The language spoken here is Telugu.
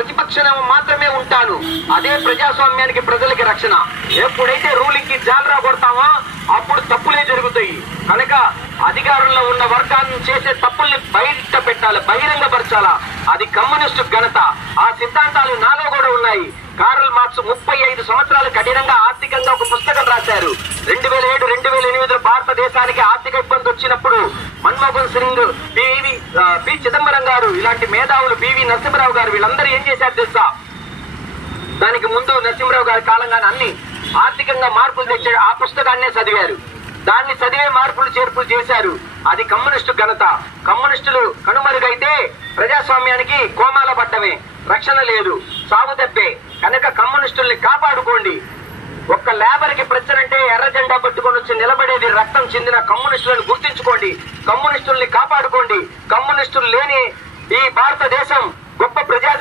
ప్రతిపక్షం మాత్రమే ఉంటాను. అదే ప్రజాస్వామ్యానికి, ప్రజలకి రక్షణ. ఎప్పుడైతే రూలింగ్ కి జాలరా కొడతామో అప్పుడు తప్పులే జరుగుతాయి. కనుక అధికారంలో ఉన్న వర్గాన్ని చేసే తప్పుల్ని బయట పెట్టాలి, బహిరంగపరచాలా. అది కమ్యూనిస్టు ఘనత. ఆ సిద్ధాంతాలు నాలో కూడా ఉన్నాయి. కార్ల్ మార్క్స్ 35 సంవత్సరాలు కఠినంగా ఆర్థికంగా ఒక పుస్తకం రాశారు. 2007, 2008 భారతదేశానికి ఆర్థిక ఇబ్బంది వచ్చినప్పుడు మన్మోహన్ సింగ్, పి చిదంబరం గారు, ఇలాంటి మేధావులు, పివి నరసింహరావు గారు, వీళ్ళందరూ ఏం చేశారు తెలుసా? దానికి ముందు నరసింహరావు గారి కాలంగానే అన్ని ఆర్థికంగా మార్పులు తెచ్చాడు. ఆ పుస్తకాన్నే చదివారు. దాన్ని చదివే మార్పులు చేర్పులు చేశారు. అది కమ్యూనిస్టు ఘనత. కమ్యూనిస్టులు కనుమరుగైతే ప్రజాస్వామ్యానికి కోమాల పడ్డమే, రక్షణ లేదు, సాగు దెబ్బే. కనుక కమ్యూనిస్టుల్ని కాపాడుకోండి. ఒక్క లేబర్ కి ప్రశ్నంటే ఎర్ర జెండా పట్టుకొని వచ్చి నిలబడేది రక్తం చెందిన కమ్యూనిస్టులను గుర్తించుకోండి. కమ్యూనిస్టుల్ని కాపాడుకోండి. కమ్యూనిస్టులు లేని ఈ భారతదేశం గొప్ప ప్రజా